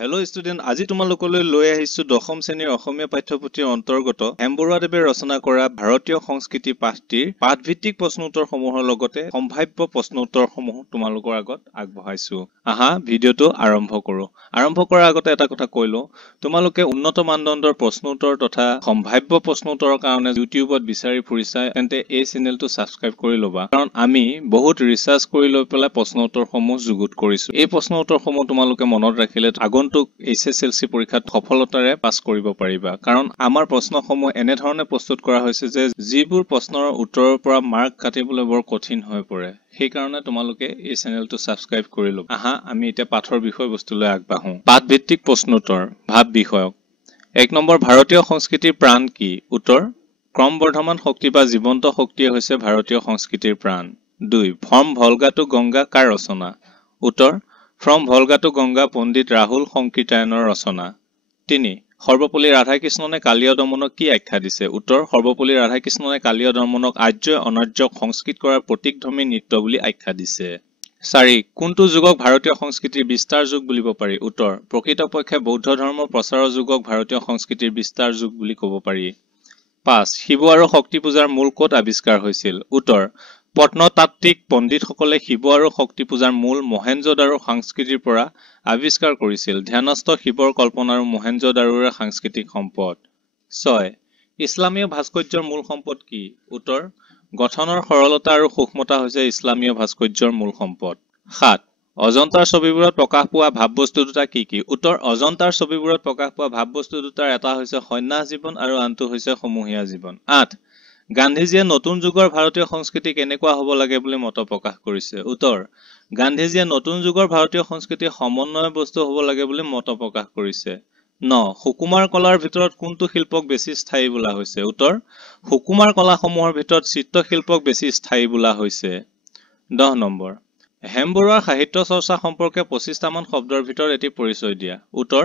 Hello student, আজি তোমালোকলৈ লৈ আহিছো দশম শ্ৰেণীৰ অসমীয়া পাঠ্যপুথিৰ অন্তৰ্গত হেমবৰুৱাদেৱে ৰচনা কৰা ভাৰতীয় সংস্কৃতি পাঠটিৰ পাঠভিত্তিক প্ৰশ্ন উত্তৰসমূহৰ লগতে সম্ভাৱ্য প্ৰশ্ন উত্তৰসমূহ তোমালোকৰ আগত আগবঢ়াইছো। আহা ভিডিঅটো আৰম্ভ কৰো। আৰম্ভ কৰাৰ আগতে এটা কথা কৈ লওঁ, তোমালোকে উন্নত মানদণ্ডৰ প্ৰশ্ন উত্তৰ তথা সম্ভাৱ্য প্ৰশ্ন উত্তৰৰ কাৰণে ইউটিউবত বিচাৰি ফুৰিছা তেন্তে এই চেনেলটো সাবস্ক্ৰাইব কৰি ল'বা, কাৰণ আমি বহুত ৰিসাৰ্চ কৰি লৈ পেলাই প্ৰশ্ন উত্তৰসমূহ যুগুত কৰিছো। এই প্ৰশ্ন উত্তৰসমূহ তোমালোকে মনত ৰাখিলে আগন্তুক HSLC পৰীক্ষাত সফলতাৰে পাছ কৰিব পাৰিবা, কাৰণ আমাৰ প্ৰশ্নসমূহ এনে ধৰণে প্ৰস্তুত কৰা হৈছে যে যিবোৰ প্ৰশ্নৰ উত্তৰৰ পৰা মাৰ্ক কাটিবলৈ বৰ কঠিন হৈ পৰে। সেই কাৰণে তোমালোকে এই চেনেলটো সাবস্ক্ৰাইব কৰি ল'বা। আহা আমি এতিয়া পাঠৰ বিষয়বস্তুলৈ আগবাঢ়ো। পাঠভিত্তিক প্ৰশ্ন উত্তৰ ভাব বিষয়ক। 1 নম্বৰ, ভাৰতীয় সংস্কৃতিৰ প্ৰাণ কি? উত্তৰ, ক্ৰমবৰ্ধমান শক্তি বা জীৱন্ত শক্তিয়ে হৈছে ভাৰতীয় সংস্কৃতিৰ প্ৰাণ। 2, ফ্ৰম ভলগা টু গংগা কাৰ ৰচনা? উত্তৰ, ফ্ৰম ভলগা টু গংগা পণ্ডিত ৰাহুল সংকীৰ্তায়নৰ ৰচনা। 3, সৰ্বপল্লী ৰাধাকৃষ্ণনে কালীয় দমনক কি আখ্যা দিছে? উত্তৰ, সৰ্বপল্লী ৰাধাকৃষ্ণনে কালীয় দমনক আৰ্য অনাৰ্যক সংস্কৃত কৰাৰ প্ৰতীকধৰ্মী নৃত্য বুলি আখ্যা দিছে। 4, কোনটো যুগক ভাৰতীয় সংস্কৃতিৰ বিস্তাৰ যুগ বুলিব পাৰি? উত্তৰ, প্ৰকৃতপক্ষে বৌদ্ধ ধৰ্মৰ প্ৰচাৰৰ যুগক ভাৰতীয় সংস্কৃতিৰ বিস্তাৰ যুগ বুলি ক'ব পাৰি। 5, শিৱ আৰু শক্তি পূজাৰ মূল ক'ত আৱিষ্কাৰ হৈছিল? উত্তৰ, প্ৰত্নতাত্ত্বিক পণ্ডিতসকলে শিৱ আৰু শক্তি পূজাৰ মূল মহেঞ্জোদাৰো সংস্কৃতিৰ পৰা আৱিষ্কাৰ কৰিছিল। ধ্যানস্থ শিৱৰ কল্পনাৰো মহেঞ্জোদাৰোৰে সাংস্কৃতিক সম্পদ। 6, ইছলামীয় ভাস্কৰ্যৰ মূল সম্পদ কি? উত্তৰ, গঠনৰ সৰলতা আৰু সূক্ষ্মতা হৈছে ইছলামীয় ভাস্কৰ্যৰ মূল সম্পদ। 7, অজন্তাৰ ছবিবোৰত প্ৰকাশ পোৱা ভাৱবস্তু দুটা কি কি? উত্তৰ, অজন্তাৰ ছবিবোৰত প্ৰকাশ পোৱা ভাৱবস্তু দুটাৰ এটা হৈছে সন্ন্যাস জীৱন আৰু আনটো হৈছে সমূহীয়া জীৱন। 8, গান্ধীজীয়ে নতুন যুগৰ ভাৰতীয় সংস্কৃতি কেনেকুৱা হ'ব লাগে বুলি মত প্ৰকাশ কৰিছে? উত্তৰ, গান্ধীজীয়ে নতুন যুগৰ ভাৰতীয় সংস্কৃতি সমন্বয় বস্তু হ'ব লাগে বুলি মত প্ৰকাশ কৰিছে। 9, সুকুমাৰ কলাৰ ভিতৰত কোনটো শিল্পক বেছি স্থায়ী বোলা হৈছে? উত্তৰ, সুকুমাৰ কলাসমূহৰ ভিতৰত চিত্ৰশিল্পক বেছি স্থায়ী বোলা হৈছে। 10 নম্বৰ, হেমবৰুৱাৰ সাহিত্য চৰ্চা সম্পৰ্কে 25টা মান শব্দৰ ভিতৰত এটি পৰিচয় দিয়া। উত্তৰ,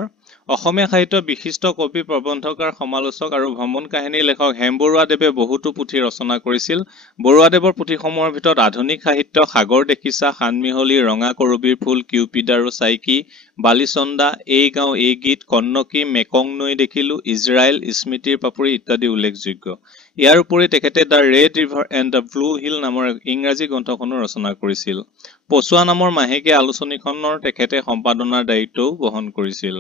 অসমীয়া সাহিত্যৰ বিশিষ্ট কবি, প্ৰবন্ধকাৰ, সমালোচক আৰু ভ্ৰমণ কাহিনীৰ লেখক হেমবৰুৱাদেৱে বহুতো পুথি ৰচনা কৰিছিল। বৰুৱাদেৱৰ পুথিসমূহৰ ভিতৰত আধুনিক সাহিত্য, সাগৰ দেখিছা, সানমিহলি, ৰঙা কৰবীৰ ফুল, কিউপিড আৰু চাইকি, বালিচন্দা, এই গাঁও এই গীত, কন্নকী, মেকং নৈ দেখিলো, ইজৰাইল, স্মৃতিৰ পাপৰি ইত্যাদি উল্লেখযোগ্য। ইয়াৰ উপৰি তেখেতে the red river and the blue hill নামৰ ইংৰাজী গ্ৰন্থখনো ৰচনা কৰিছিল। পছোৱা নামৰ মাহেকীয়া আলোচনীখনৰ তেখেতে সম্পাদনাৰ দায়িত্বও বহন কৰিছিল।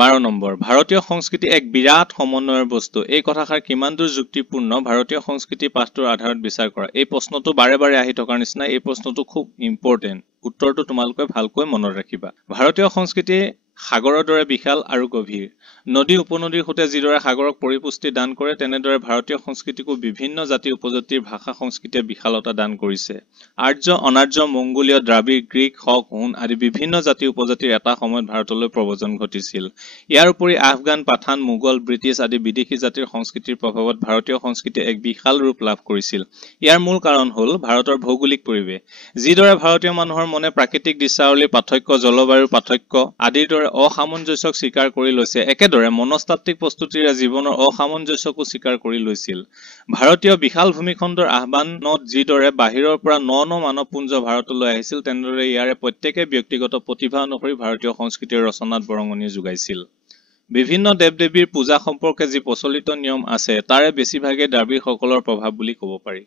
12 নম্বৰ, ভাৰতীয় সংস্কৃতি এক বিৰাট সমন্বয়ৰ বস্তু। এই কথাষাৰ কিমান দূৰ যুক্তিপূৰ্ণ? ভাৰতীয় সংস্কৃতি পাঠটোৰ আধাৰত বিচাৰ কৰা। এই প্ৰশ্নটো বাৰে বাৰে আহি থকাৰ নিচিনা, এই প্ৰশ্নটো খুব ইম্পৰ্টেণ্ট। উত্তৰটো তোমালোকে ভালকৈ মনত ৰাখিবা। ভাৰতীয় সংস্কৃতি সাগৰৰ দৰে বিশাল আৰু গভীৰ। নদী উপনদীৰ সৈতে যিদৰে সাগৰক পৰিপুষ্টি দান কৰে, তেনেদৰে ভাৰতীয় সংস্কৃতিকো বিভিন্ন জাতি উপজাতিৰ ভাষা সংস্কৃতিয়ে বিশালতা দান কৰিছে। আৰ্য, অনাৰ্য, মংগোলীয়, দ্ৰাবিড়, গ্ৰীক, শক, হুন আদি বিভিন্ন জাতি উপজাতিৰ এটা সময়ত ভাৰতলৈ প্ৰব্ৰজন ঘটিছিল। ইয়াৰ উপৰি আফগান, পাঠান, মোগল, ব্ৰিটিছ আদি বিদেশী জাতিৰ সংস্কৃতিৰ প্ৰভাৱত ভাৰতীয় সংস্কৃতিয়ে এক বিশাল ৰূপ লাভ কৰিছিল। ইয়াৰ মূল কাৰণ হ'ল ভাৰতৰ ভৌগোলিক পৰিৱেশ। যিদৰে ভাৰতীয় মানুহৰ মনে প্ৰাকৃতিক দৃশ্যাৱলীৰ পাৰ্থক্য, জলবায়ুৰ পাৰ্থক্য আদিৰ দৰে অসামঞ্জস্যক স্বীকাৰ কৰি লৈছে, একেদৰে মনস্তাত্ত্বিক প্ৰস্তুতিৰে জীৱনৰ অসামঞ্জস্যকো স্বীকাৰ কৰি লৈছিল। ভাৰতীয় বিশাল ভূমিখণ্ডৰ আহ্বানত যিদৰে বাহিৰৰ পৰা ন মানৱপুঞ্জ ভাৰতলৈ আহিছিল, তেনেদৰে ইয়াৰে প্ৰত্যেকে ব্যক্তিগত প্ৰতিভা অনুসৰি ভাৰতীয় সংস্কৃতিৰ ৰচনাত বৰঙণি যোগাইছিল। বিভিন্ন দেৱ-দেৱীৰ পূজা সম্পৰ্কে যি প্ৰচলিত নিয়ম আছে, তাৰে বেছিভাগেই দ্ৰাবিড়সকলৰ প্ৰভাৱ বুলি ক'ব পাৰি।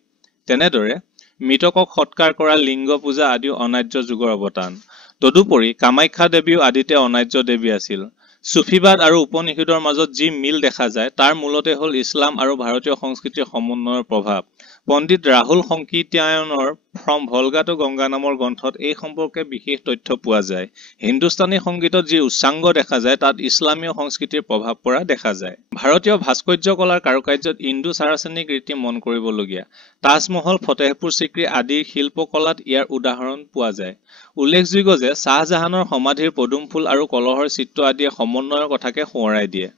তেনেদৰে মৃতকক সৎকাৰ কৰা, লিংগ পূজা আদিও অনাৰ্য যুগৰ অৱদান। তদুপৰি কামাখ্যা দেৱীও আদিতে অনাৰ্য দেৱী আছিল। চুফীবাদ আৰু উপনিষদৰ মাজত যি মিল দেখা যায়, তাৰ মূলতে হ'ল ইছলাম আৰু ভাৰতীয় সংস্কৃতিৰ সমন্বয়ৰ প্ৰভাৱ। পণ্ডিত ৰাহুল সংকীৰ্তায়নৰ ফ্ৰম ভলগা টু গংগা নামৰ গ্ৰন্থত এই সম্পৰ্কে বিশেষ তথ্য পোৱা যায়। হিন্দুস্তানী সংগীতত যি উচ্চাংগ দেখা যায়, তাত ইছলামীয় সংস্কৃতিৰ প্ৰভাৱ পৰা দেখা যায়। ভাৰতীয় ভাস্কৰ্য কলাৰ কাৰুকাৰ্যত ইণ্ডো চাৰাচেনিক ৰীতি মন কৰিবলগীয়া। তাজমহল, ফতেহপুৰ চিক্ৰী আদিৰ শিল্পকলাত ইয়াৰ উদাহৰণ পোৱা যায়। উল্লেখযোগ্য যে শ্বাহজাহানৰ সমাধিৰ পদুম ফুল আৰু কলহৰ চিত্ৰ আদিয়ে সমন্বয়ৰ কথাকে সোঁৱৰাই দিয়ে।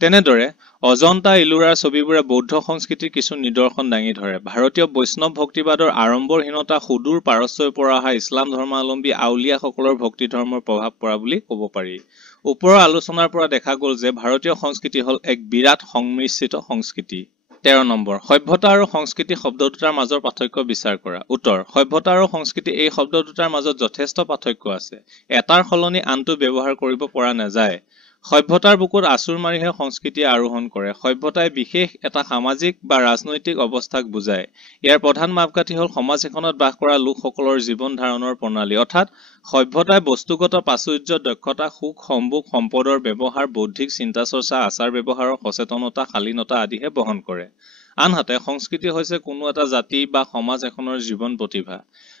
তেনেদৰে অজন্তা, ইলোৰাৰ ছবিবোৰে বৌদ্ধ সংস্কৃতিৰ কিছু নিদৰ্শন দাঙি ধৰে। ভাৰতীয় বৈষ্ণৱ ভক্তিবাদৰ আড়ম্বৰহীনতা সুদূৰ পাৰস্যৰ পৰা অহা ইছলাম ধৰ্মাৱলম্বী আউলিয়াসকলৰ ভক্তি ধৰ্মৰ প্ৰভাৱ পৰা বুলি ক'ব পাৰি। ওপৰৰ আলোচনাৰ পৰা দেখা গ'ল যে ভাৰতীয় সংস্কৃতি হ'ল এক বিৰাট সংমিশ্ৰিত সংস্কৃতি। 13 নম্বৰ সভ্যতা আৰু সংস্কৃতি শব্দ দুটাৰ মাজৰ পাৰ্থক্য বিচাৰ কৰা উত্তৰ সভ্যতা আৰু সংস্কৃতি এই শব্দ দুটাৰ মাজত যথেষ্ট পাৰ্থক্য আছে এটাৰ সলনি আনটো ব্যৱহাৰ কৰিব পৰা নাযায় সভ্যতাৰ বুকুত আচুৰ মাৰিহে সংস্কৃতিয়ে আৰোহণ কৰে সভ্যতাই বিশেষ এটা সামাজিক বা ৰাজনৈতিক অৱস্থাক বুজায় ইয়াৰ প্ৰধান মাপকাঠি হ'ল সমাজ এখনত বাস কৰা লোকসকলৰ জীৱন ধাৰণৰ প্ৰণালী অৰ্থাৎ সভ্যতাই বস্তুগত প্ৰাচুৰ্য দক্ষতা সুখ সম্ভোগ সম্পদৰ ব্যৱহাৰ বৌদ্ধিক চিন্তা চৰ্চা আচাৰ ব্যৱহাৰৰ সচেতনতা শালীনতা আদিহে বহন কৰে আনহাতে সংস্কৃতি হৈছে কোনো এটা জাতি বা সমাজ এখনৰ জীৱন প্ৰতিভা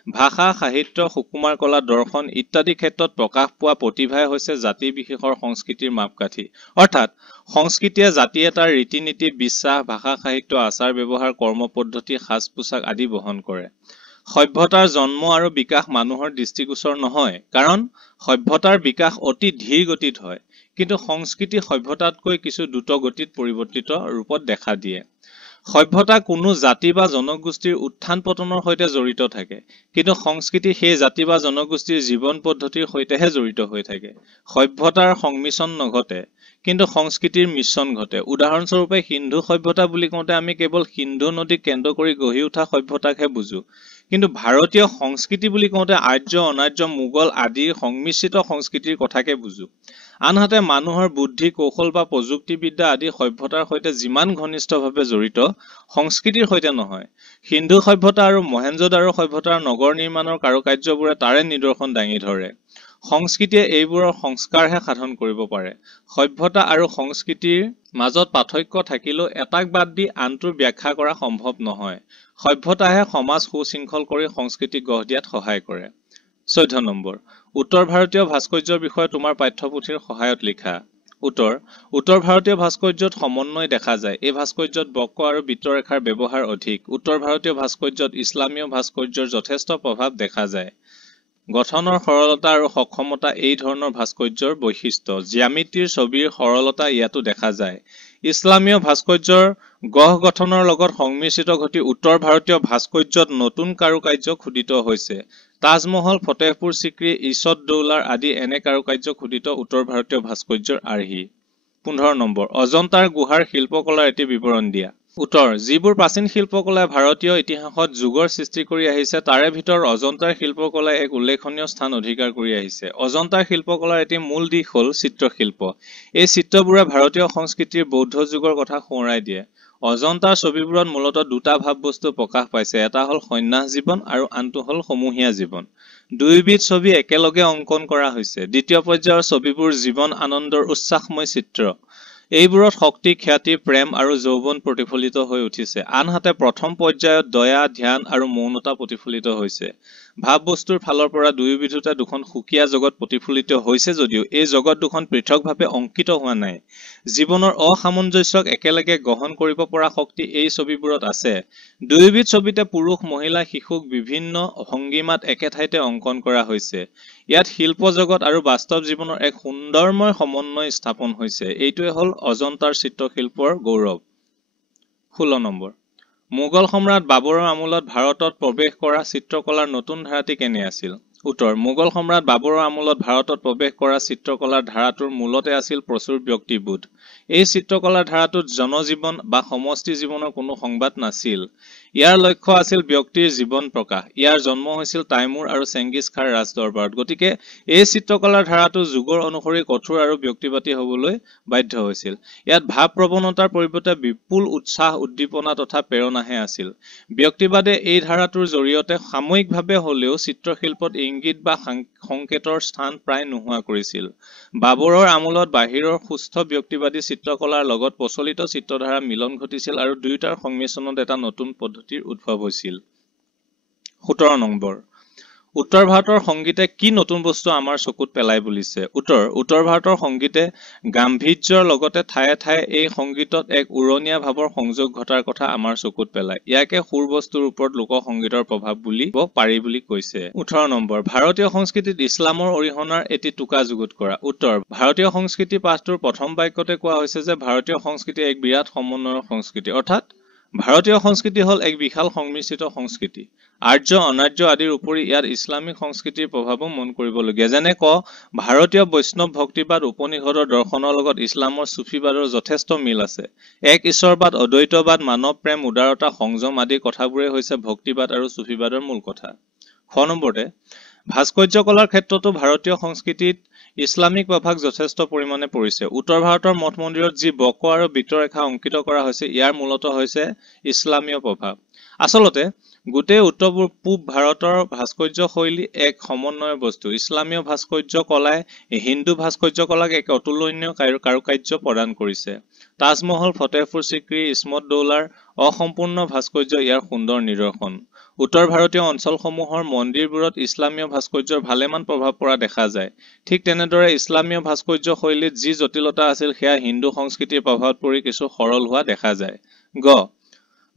ভাষা সাহিত্য সুকুমাৰ কলা দৰ্শন ইত্যাদি ক্ষেত্ৰত প্ৰকাশ পোৱা প্ৰতিভাই হৈছে জাতি বিশেষৰ সংস্কৃতিৰ মাপকাঠি অৰ্থাৎ সংস্কৃতিয়ে জাতি এটাৰ ৰীতি নীতি বিশ্বাস ভাষা সাহিত্য আচাৰ ব্যৱহাৰ কৰ্ম পদ্ধতি সাজ পোছাক আদি বহন কৰে সভ্যতাৰ জন্ম আৰু বিকাশ মানুহৰ দৃষ্টিগোচৰ নহয় কাৰণ সভ্যতাৰ বিকাশ অতি ধীৰ গতিত হয় কিন্তু সংস্কৃতি সভ্যতাতকৈ কিছু দ্ৰুত গতিত পৰিৱৰ্তিত ৰূপত দেখা দিয়ে সভ্যতা কোনো জাতি বা জনগোষ্ঠীৰ উত্থান পতনৰ সৈতে জড়িত থাকে কিন্তু সংস্কৃতি সেই জাতি বা জনগোষ্ঠীৰ জীৱন পদ্ধতিৰ সৈতেহে জড়িত হৈ থাকে সভ্যতাৰ সংমিশ্ৰণ নঘটে কিন্তু সংস্কৃতিৰ মিশ্ৰণ ঘটে উদাহৰণস্বৰূপে সিন্ধু সভ্যতা বুলি কওঁতে আমি কেৱল সিন্ধু নদীক কেন্দ্ৰ কৰি গঢ়ি উঠা সভ্যতাকহে বুজো কিন্তু ভাৰতীয় সংস্কৃতি বুলি কওঁতে আৰ্য অনাৰ্য মোগল আদিৰ সংমিশ্ৰিত সংস্কৃতিৰ কথাকে বুজো আনহাতে মানুহৰ বুদ্ধি কৌশল বা প্ৰযুক্তিবিদ্যা আদি সভ্যতাৰ সৈতে যিমান ঘনিষ্ঠভাৱে জড়িত সংস্কৃতিৰ সৈতে নহয় সিন্ধু সভ্যতা আৰু মহেঞ্জোদাৰো সভ্যতাৰ নগৰ নিৰ্মাণৰ কাৰুকাৰ্যবোৰে তাৰে নিদৰ্শন দাঙি ধৰে সংস্কৃতিয়ে এইবোৰৰ সংস্কাৰহে সাধন কৰিব পাৰে সভ্যতা আৰু সংস্কৃতিৰ মাজত পাৰ্থক্য থাকিলেও এটাক বাদ দি আনটোৰ ব্যাখ্যা কৰা সম্ভৱ নহয় সভ্যতাহে সমাজ সুশৃংখল কৰি সংস্কৃতিক গঢ় দিয়াত সহায় কৰে 14 নম্বৰ উত্তৰ ভাৰতীয় ভাস্কৰ্যৰ বিষয়ে তোমাৰ পাঠ্যপুথিৰ সহায়ত লিখা উত্তৰ ভাৰতীয় ভাস্কৰ্যত সমন্বয় দেখা যায় এই ভাস্কৰ্যত বক্ৰ আৰু বৃত্তৰেখাৰ ব্যৱহাৰ অধিক উত্তৰ ভাৰতীয় ভাস্কৰ্যত ইছলামীয় ভাস্কৰ্যৰ যথেষ্ট প্ৰভাৱ দেখা যায় গঠনৰ সৰলতা আৰু সক্ষমতা এই ধৰণৰ ভাস্কৰ্যৰ বৈশিষ্ট্য জ্যামিতিৰ ছবিৰ সৰলতা ইয়াতো দেখা যায় ইছলামীয় ভাস্কৰ্যৰ গঢ় গঠনৰ লগত সংমিশ্ৰিত ঘটি উত্তৰ ভাৰতীয় ভাস্কৰ্যত নতুন কাৰুকাৰ্য খোদিত হৈছে তাজমহল ফতেহপুৰ সিক্ৰী ঈষৎ দৌলাৰ আদি এনে কাৰুকাৰ্য খোদিত উত্তৰ ভাৰতীয় ভাস্কৰ্যৰ আৰ্হি 15 নম্বৰ অজন্তাৰ গুহাৰ শিল্পকলাৰ এটি বিৱৰণ দিয়া উত্তৰ যিবোৰ প্ৰাচীন শিল্পকলাই ভাৰতীয় ইতিহাসত যুগৰ সৃষ্টি কৰি আহিছে তাৰে ভিতৰত অজন্তাৰ শিল্পকলাই এক উল্লেখনীয় স্থান অধিকাৰ কৰি আহিছে অজন্তাৰ শিল্পকলাৰ এটি মূল দিশ হ'ল চিত্ৰশিল্প এই চিত্ৰবোৰে ভাৰতীয় সংস্কৃতিৰ বৌদ্ধ যুগৰ কথা সোঁৱৰাই দিয়ে অজন্তাৰ ছবিবোৰত মূলতঃ দুটা ভাৱবস্তু প্ৰকাশ পাইছে এটা হ'ল সন্ন্যাস জীৱন আৰু আনটো হ'ল সমূহীয়া জীৱন দুইবিধ ছবি একেলগে অংকন কৰা হৈছে দ্বিতীয় পৰ্যায়ৰ ছবিবোৰ জীৱন আনন্দৰ উচ্ছ্বাসময় চিত্ৰ এইবোৰত শক্তি খ্যাতি প্ৰেম আৰু যৌৱন প্ৰতিফলিত হৈ উঠিছে আনহাতে প্ৰথম পৰ্যায়ত দয়া ধ্যান আৰু মৌনতা প্ৰতিফলিত হৈছে ভাৱবস্তুৰ ফালৰ পৰা দুয়োবিধতে দুখন সুকীয়া জগত প্ৰতিফলিত হৈছে যদিও এই জগত দুখন পৃথকভাৱে অংকিত হোৱা নাই জীৱনৰ অসামঞ্জস্যক একেলগে গ্ৰহণ কৰিব পৰা শক্তি এই ছবিবোৰত আছে দুয়োবিধ ছবিতে পুৰুষ মহিলা শিশুক বিভিন্ন ভংগীমাত একে ঠাইতে অংকন কৰা হৈছে ইয়াত শিল্প জগত আৰু বাস্তৱ জীৱনৰ এক সুন্দৰময় সমন্বয় স্থাপন হৈছে এইটোৱে হ'ল অজন্তাৰ চিত্ৰশিল্পৰ গৌৰৱ 16 নম্বৰ মোগল সম্ৰাট বাবৰৰ আমোলত ভাৰতত প্ৰৱেশ কৰা চিত্ৰকলাৰ নতুন ধাৰাটি কেনে আছিল উত্তৰ মোগল সম্ৰাট বাবৰৰ আমোলত ভাৰতত প্ৰৱেশ কৰা চিত্ৰকলাৰ ধাৰাটোৰ মূলতে আছিল প্ৰচুৰ ব্যক্তিবোধ এই চিত্ৰকলাৰ ধাৰাটোত জনজীৱন বা সমষ্টি জীৱনৰ কোনো সংবাদ নাছিল ইয়াৰ লক্ষ্য আছিল ব্যক্তিৰ জীৱন প্ৰকাশ ইয়াৰ জন্ম হৈছিল তাইমুৰ আৰু চেংগিছ খাৰ ৰাজদৰবাৰত গতিকে এই চিত্ৰকলাৰ ধাৰাটো যুগৰ অনুসৰি কঠোৰ আৰু ব্যক্তিবাদী হ'বলৈ বাধ্য হৈছিল ইয়াত ভাৱ প্ৰৱণতাৰ পৰিৱৰ্তে বিপুল উৎসাহ উদ্দীপনা তথা প্ৰেৰণাহে আছিল ব্যক্তিবাদে এই ধাৰাটোৰ জৰিয়তে সাময়িকভাৱে হ'লেও চিত্ৰশিল্পত ইংগিত বা সংকেতৰ স্থান প্ৰায় নোহোৱা কৰিছিল বাবৰৰ আমোলত বাহিৰৰ সুস্থ ব্যক্তিবাদী চিত্ৰকলাৰ লগত প্ৰচলিত চিত্ৰধাৰা মিলন ঘটিছিল আৰু দুয়োটাৰ সংমিশ্ৰণত এটা নতুন পদ্ধতিৰ উদ্ভৱ হৈছিল 17 নম্বৰ উত্তৰ ভাৰতৰ সংগীতে কি নতুন বস্তু আমাৰ চকুত পেলাই বুলিছে উত্তৰ ভাৰতৰ সংগীতে গাম্ভীৰ্যৰ লগতে ঠায়ে ঠায়ে এই সংগীতত এক উৰণীয়া ভাৱৰ সংযোগ ঘটাৰ কথা আমাৰ চকুত পেলাই ইয়াকে সুৰ বস্তুৰ ওপৰত লোক সংগীতৰ প্ৰভাৱ বুলিব পাৰি বুলি কৈছে 18 নম্বৰ ভাৰতীয় সংস্কৃতিত ইছলামৰ অৰিহণাৰ এটি টুকা যুগুত কৰা উত্তৰ ভাৰতীয় সংস্কৃতি পাঠটোৰ প্ৰথম বাক্যতে কোৱা হৈছে যে ভাৰতীয় সংস্কৃতি এক বিৰাট সমন্বয়ৰ সংস্কৃতি অৰ্থাৎ ভাৰতীয় সংস্কৃতি হ'ল এক বিশাল সংমিশ্ৰিত সংস্কৃতি। আৰ্য অনাৰ্য আদিৰ উপৰি ইয়াত ইছলামিক সংস্কৃতিৰ প্ৰভাৱো মন কৰিবলগীয়া। যেনে ভাৰতীয় বৈষ্ণৱ ভক্তিবাদ উপনিষদৰ দৰ্শনৰ লগত ইছলামৰ চুফিবাদৰ যথেষ্ট মিল আছে। এক ঈশ্বৰবাদ, অদ্বৈতবাদ, মানৱ প্ৰেম, উদাৰতা, সংযম আদি কথাবোৰেই হৈছে ভক্তিবাদ আৰু চুফিবাদৰ মূল কথা। 6 নম্বৰতে, ভাস্কৰ্য কলাৰ ক্ষেত্ৰতো ভাৰতীয় সংস্কৃতিত ইছলামিক প্ৰভাৱ যথেষ্ট পৰিমাণে পৰিছে। উত্তৰ ভাৰতৰ মঠ মন্দিৰত যি বক্ৰ আৰু বৃত্তৰেখা অংকিত কৰা হৈছে, ইয়াৰ মূলতঃ হৈছে ইছলামীয় প্ৰভাৱ। আচলতে গোটেই উত্তৰ পূব ভাৰতৰ ভাস্কৰ্য শৈলী এক সমন্বয়ৰ বস্তু। ইছলামীয় ভাস্কৰ্য কলাই হিন্দু ভাস্কৰ্য কলাক এক অতুলনীয় কাৰুকাৰ্য প্ৰদান কৰিছে। তাজমহল, ফতেহপুৰ চিক্ৰী, ইছমত দৌলাৰ অসম্পূৰ্ণ ভাস্কৰ্য ইয়াৰ সুন্দৰ নিদৰ্শন। উত্তৰ ভাৰতীয় অঞ্চলসমূহৰ মন্দিৰবোৰত ইছলামীয় ভাস্কৰ্যৰ ভালেমান প্ৰভাৱ পৰা দেখা যায়। ঠিক তেনেদৰে ইছলামীয় ভাস্কৰ্য শৈলীত যি জটিলতা আছিল, সেয়া হিন্দু সংস্কৃতিৰ প্ৰভাৱত পৰি কিছু সৰল হোৱা দেখা যায়।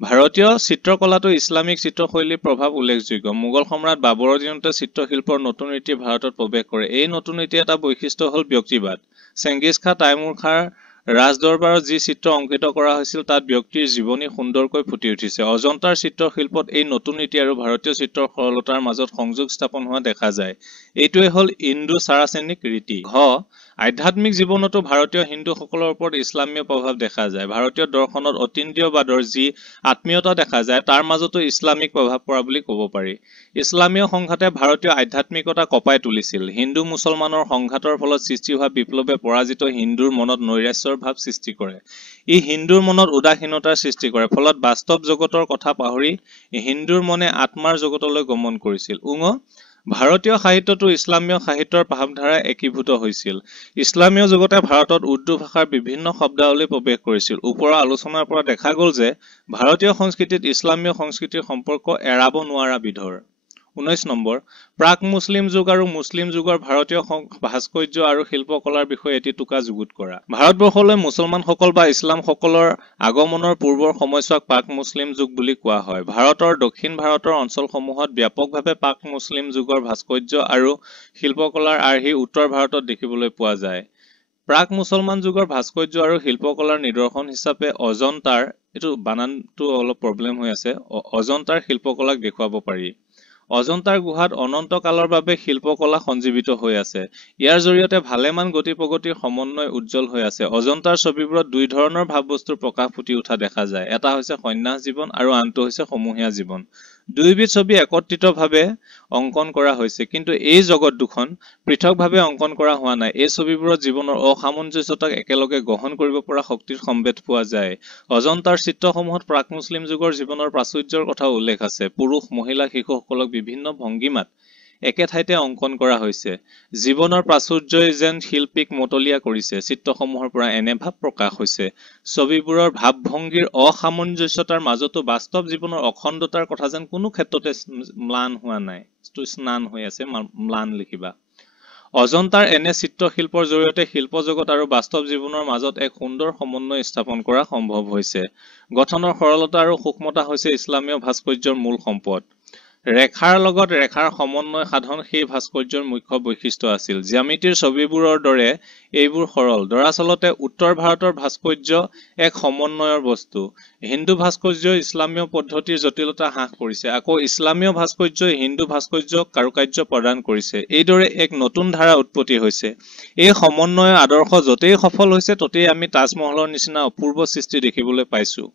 ভাৰতীয় চিত্ৰকলাতো ইছলামিক চিত্ৰশৈলীৰ প্ৰভাৱ উল্লেখযোগ্য। মোগল সম্ৰাট বাবৰৰ দিনতে চিত্ৰশিল্পৰ নতুন ৰীতি ভাৰতত প্ৰৱেশ কৰে। এই নতুন ৰীতিৰ এটা বৈশিষ্ট্য হ'ল ব্যক্তিবাদ। চেংগিজ খাঁ, তাইমুৰ খাঁৰ ৰাজদৰবাৰত যি চিত্ৰ অংকিত কৰা হৈছিল, তাত ব্যক্তিৰ জীৱনী সুন্দৰকৈ ফুটি উঠিছে। অজন্তাৰ চিত্ৰশিল্পত এই নতুন ৰীতি আৰু ভাৰতীয় চিত্ৰৰ সৰলতাৰ মাজত সংযোগ স্থাপন হোৱা দেখা যায়। এইটোৱে হ'ল ইণ্ডো সাৰাচেনিক ৰীতি। আধ্যাত্মিক জীৱনতো ভাৰতীয় হিন্দুসকলৰ ওপৰত ইছলামীয় প্ৰভাৱ দেখা যায়। ভাৰতীয় দৰ্শনত অতীন্দ্ৰিয়বাদৰ যি আত্মীয়তা দেখা যায়, তাৰ মাজতো ইছলামিক প্ৰভাৱ পৰা বুলি ক'ব পাৰি। ইছলামীয় সংঘাতে ভাৰতীয় আধ্যাত্মিকতা কঁপাই তুলিছিল। হিন্দু মুছলমানৰ সংঘাতৰ ফলত সৃষ্টি হোৱা বিপ্লৱে পৰাজিত হিন্দুৰ মনত নৈৰাশ্যৰ ভাৱ সৃষ্টি কৰে। ই হিন্দুৰ মনত উদাসীনতাৰ সৃষ্টি কৰে। ফলত বাস্তৱ জগতৰ কথা পাহৰি হিন্দুৰ মনে আত্মাৰ জগতলৈ গমন কৰিছিল। ভাৰতীয় সাহিত্যতো ইছলামীয় সাহিত্যৰ ভাৱধাৰা একীভূত হৈছিল। ইছলামীয় যুগতে ভাৰতত উৰ্দু ভাষাৰ বিভিন্ন শব্দাৱলী প্ৰৱেশ কৰিছিল। ওপৰৰ আলোচনাৰ পৰা দেখা গ'ল যে ভাৰতীয় সংস্কৃতিত ইছলামীয় সংস্কৃতিৰ সম্পৰ্ক এৰাব নোৱাৰা বিধৰ। 19 নম্বৰ, প্ৰাক মুছলিম যুগ আৰু মুছলিম যুগৰ ভাৰতীয় ভাস্কৰ্য আৰু শিল্পকলাৰ বিষয়ে এটি টোকা যুগুত কৰা। ভাৰতবৰ্ষলৈ মুছলমানসকল বা ইছলামসকলৰ আগমনৰ পূৰ্বৰ সময়ছোৱাক প্ৰাক মুছলিম যুগ বুলি কোৱা হয়। ভাৰতৰ দক্ষিণ ভাৰতৰ অঞ্চলসমূহত ব্যাপকভাৱে প্ৰাক মুছলিম যুগৰ ভাস্কৰ্য আৰু শিল্পকলাৰ আৰ্হি উত্তৰ ভাৰতত দেখিবলৈ পোৱা যায়। প্ৰাক মুছলমান যুগৰ ভাস্কৰ্য আৰু শিল্পকলাৰ নিদৰ্শন হিচাপে অজন্তাৰ, এইটো বানানটো অলপ প্ৰব্লেম হৈ আছে, অজন্তাৰ শিল্পকলাক দেখুৱাব পাৰি। অজন্তাৰ গুহাত অনন্ত কালৰ বাবে শিল্পকলা সঞ্জীৱিত হৈ আছে। ইয়াৰ জৰিয়তে ভালেমান গতি প্ৰগতিৰ সমন্বয় উজ্জ্বল হৈ আছে। অজন্তাৰ ছবিবোৰত দুই ধৰণৰ ভাৱবস্তুৰ প্ৰকাশ ফুটি উঠা দেখা যায়। এটা হৈছে সন্ন্যাস জীৱন আৰু আনটো হৈছে সমূহীয়া জীৱন। দুয়োবিধ ছবি একত্ৰিতভাৱে অংকন কৰা হৈছে, কিন্তু এই জগত দুখন পৃথকভাৱে অংকন কৰা হোৱা নাই। এই ছবিবোৰত জীৱনৰ অসামঞ্জস্যতাক একেলগে গ্ৰহণ কৰিব পৰা শক্তিৰ সম্বেদ পোৱা যায়। অজন্তাৰ চিত্ৰসমূহত প্ৰাক মুছলিম যুগৰ জীৱনৰ প্ৰাচুৰ্যৰ কথা উল্লেখ আছে। পুৰুষ, মহিলা, শিশুসকলক বিভিন্ন ভংগীমাত একে ঠাইতে অংকন কৰা হৈছে। জীৱনৰ প্ৰাচুৰ্যই যেন শিল্পীক মতলীয়া কৰিছে। চিত্ৰসমূহৰ পৰা এনে ভাৱ প্ৰকাশ হৈছে। ছবিবোৰৰ ভাৱভংগীৰ অসামঞ্জস্যতাৰ মাজতো বাস্তৱ জীৱনৰ অখণ্ডতাৰ কথা যেন কোনো ক্ষেত্ৰতে ম্লান হোৱা নাই। স্নান হৈ আছে, ম্লান লিখিবা। অজন্তাৰ এনে চিত্ৰশিল্পৰ জৰিয়তে শিল্প জগত আৰু বাস্তৱ জীৱনৰ মাজত এক সুন্দৰ সমন্বয় স্থাপন কৰা সম্ভৱ হৈছে। গঠনৰ সৰলতা আৰু সূক্ষ্মতা হৈছে ইছলামীয় ভাস্কৰ্যৰ মূল সম্পদ। ৰেখাৰ লগত ৰেখাৰ সমন্বয় সাধন সেই ভাস্কৰ্যৰ মুখ্য বৈশিষ্ট্য আছিল। জ্যামিতিৰ ছবিবোৰৰ দৰে এইবোৰ সৰল। দৰাচলতে উত্তৰ ভাৰতৰ ভাস্কৰ্য এক সমন্বয়ৰ বস্তু। হিন্দু ভাস্কৰ্যই ইছলামীয় পদ্ধতিৰ জটিলতা হ্ৰাস কৰিছে। আকৌ ইছলামীয় ভাস্কৰ্যই হিন্দু ভাস্কৰ্যক কাৰুকাৰ্য প্ৰদান কৰিছে। এইদৰে এক নতুন ধাৰা উৎপত্তি হৈছে। এই সমন্বয়ৰ আদৰ্শ য'তেই সফল হৈছে, ততেই আমি তাজমহলৰ নিচিনা অপূৰ্ব সৃষ্টি দেখিবলৈ পাইছো।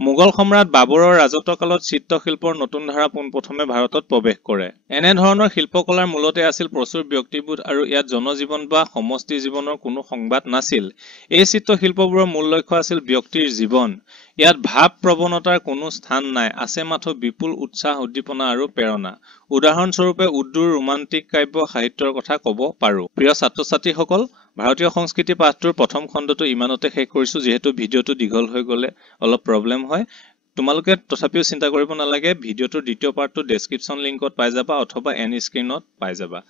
মোগল সম্ৰাট বাবৰৰ ৰাজত্বকালত চিত্ৰশিল্পৰ নতুন ধাৰা পোনপ্ৰথমে ভাৰতত প্ৰৱেশ কৰে। এনেধৰণৰ শিল্পকলাৰ মূলতে আছিল প্ৰচুৰ ব্যক্তিবোধ আৰু ইয়াত জনজীৱন বা সমষ্টি জীৱনৰ কোনো সংবাদ নাছিল। এই চিত্ৰশিল্পবোৰৰ মূল লক্ষ্য আছিল ব্যক্তিৰ জীৱন। ইয়াত ভাৱ প্ৰৱণতাৰ কোনো স্থান নাই, আছে মাথো বিপুল উৎসাহ, উদ্দীপনা আৰু প্ৰেৰণা। উদাহৰণস্বৰূপে উৰ্দুৰ ৰোমান্টিক কাব্য সাহিত্যৰ কথা ক'ব পাৰো। প্ৰিয় ছাত্ৰ-ছাত্ৰীসকল, ভাৰতীয় সংস্কৃতি পাঠটোৰ প্ৰথম খণ্ডটো ইমানতে শেষ কৰিছো। যিহেতু ভিডিঅ'টো দীঘল হৈ গ'লে অলপ প্ৰব্লেম হয়, তোমালোকে তথাপিও চিন্তা কৰিব নালাগে। ভিডিঅ'টোৰ দ্বিতীয় পাৰ্টটো ডেছক্ৰিপশ্যন লিংকত পাই যাবা অথবা এণ্ড স্ক্ৰীনত পাই যাবা।